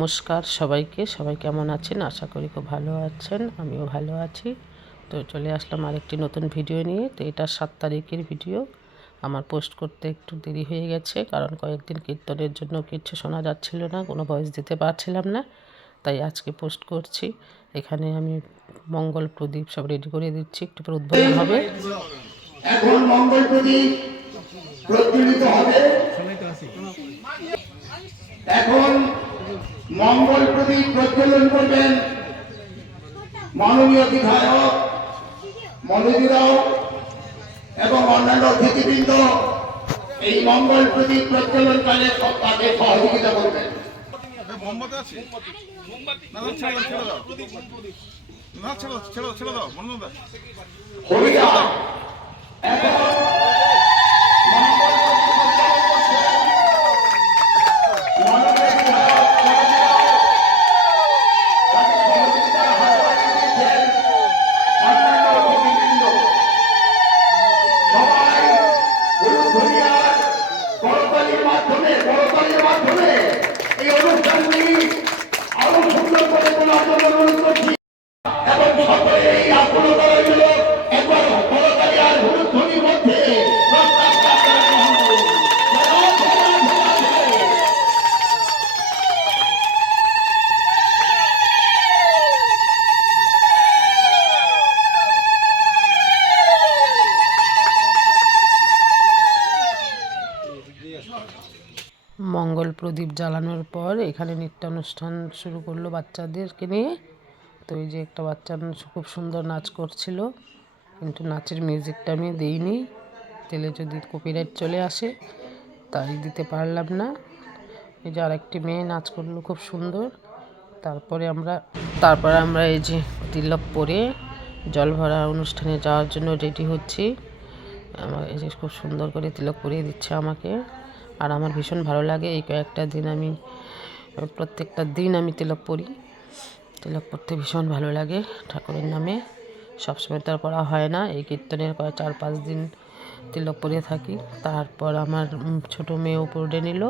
নমস্কার সবাইকে। সবাই কেমন আছেন? আশা করি খুব ভালো আছেন, আমিও ভালো আছি। তো চলে আসলাম আরেকটি নতুন ভিডিও নিয়ে। তো এটা 7 তারিখের ভিডিও। আমার পোস্ট করতে একটু দেরি হয়ে গেছে, কারণ কয়েকদিন কীর্তনের জন্য কিচ্ছু শোনা যাচ্ছিল না, কোনো ভয়েস দিতে পারছিলাম না, তাই আজকে পোস্ট করছি। এখানে আমি মঙ্গল প্রদীপ সব রেডি করে দিচ্ছি, একটু পরে উদ্বোধন হবে। এখন মঙ্গল প্রদীপ প্রজ্বলিত হবে। এখন মঙ্গল প্রদীপ প্রজ্বলন করবেন মাননীয় বিধায়ক মনোজরাও এবং অন্যান্য অতিথিবৃন্দ। এই মঙ্গল প্রদীপ প্রজ্বলনকালে তাকে সহযোগিতা করবেন। মঙ্গল প্রদীপ জ্বালানোর পর এখানে নৃত্যানুষ্ঠান শুরু করলো বাচ্চাদেরকে নিয়ে। তো এই যে একটা বাচ্চা খুব সুন্দর নাচ করছিল, কিন্তু নাচের মিউজিকটা আমি দিইনি, দিলে যদি কপিরাইট চলে আসে, তাই দিতে পারলাম না। এই যে আরেকটি মেয়ে নাচ করলো খুব সুন্দর। তারপরে আমরা এই যে তিলক পরে জল ভরা অনুষ্ঠানে যাওয়ার জন্য রেডি হচ্ছি। আমার এই যে খুব সুন্দর করে তিলক পরিয়ে দিচ্ছে আমাকে, আর আমার ভীষণ ভালো লাগে। এই কয়েকটা দিন আমি প্রত্যেকটা দিন আমি তিলক পরি। তিলক পরতে ভীষণ ভালো লাগে ঠাকুরের নামে। সবসময় তো আর পড়া হয় না, এই কীর্তনের 4-5 দিন তিলক পরে থাকি। তারপর আমার ছোটো মেয়েও পড়ে নিল।